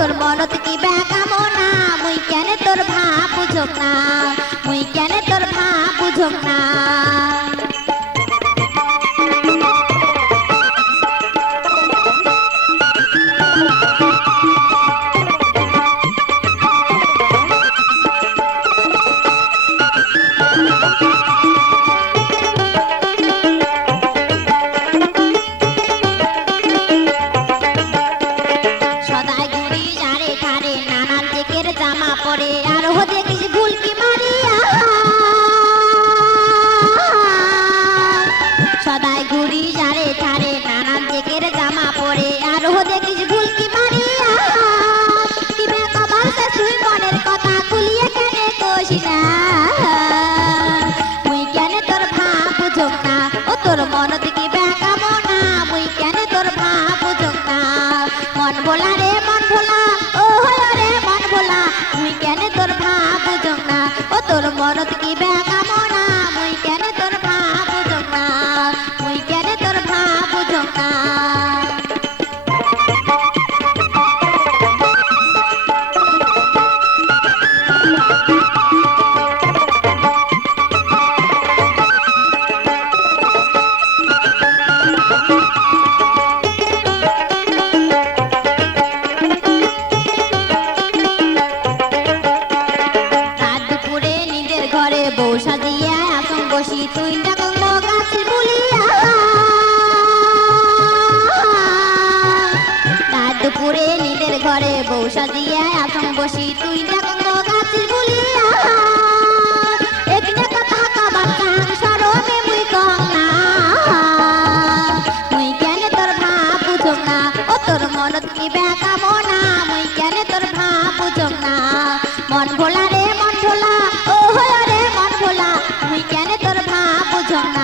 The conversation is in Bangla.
তোর মনত কি বেকামো না মুই কেনে তোর ভাব বুঝক না মুই কেনে তোর ভাব বুঝক না সদাই ঘুরি যারে ধারে নানান চেকের জামা পরে আর হো দেখিস ভুলকি মারিয়া সদাই ঘুরি যারে ধারে নানান চেকের জামা পরে আর হো দেখিস ভুলকি মারিয়া কিবে কবার সে তুই মনের কথা খুলিয়ে কেনে কোস না মুই কেনে তোর ভাব বুঝক না ও তোর মনত কি বেকামো না মুই কেনে তোর ভাব বুঝক না মন ভোলা রে মন ভোলা ও রে মন ভোলা মুই কেনে তোর ভাব বুঝক না ও তোর মনত কি বেকামো না মুই কেনে তোর ভাব বুঝক না মুই কেনে তোর ভাব বুঝক না রাত দুপুরে নিজের ঘরে বউ সাজিয়া আসন বসি তুই ডাকং গাছের বুলিয়া রাত দুপুরে নিজের ঘরে বউ সাজিয়া আসন বসি তুই ডাকং গাছের বুলিয়া একটা কথা কবার চান সরমে মুই কং না মুই কেনে তোর ভাব বুঝক না ও তোর মনত কি বেকামো না মুই কেনে তোর ভাব বুঝক না মন ভোলা রে মন ভোলা ও রে মন ভোলা মুই কেনে তোর ভাব বুঝক না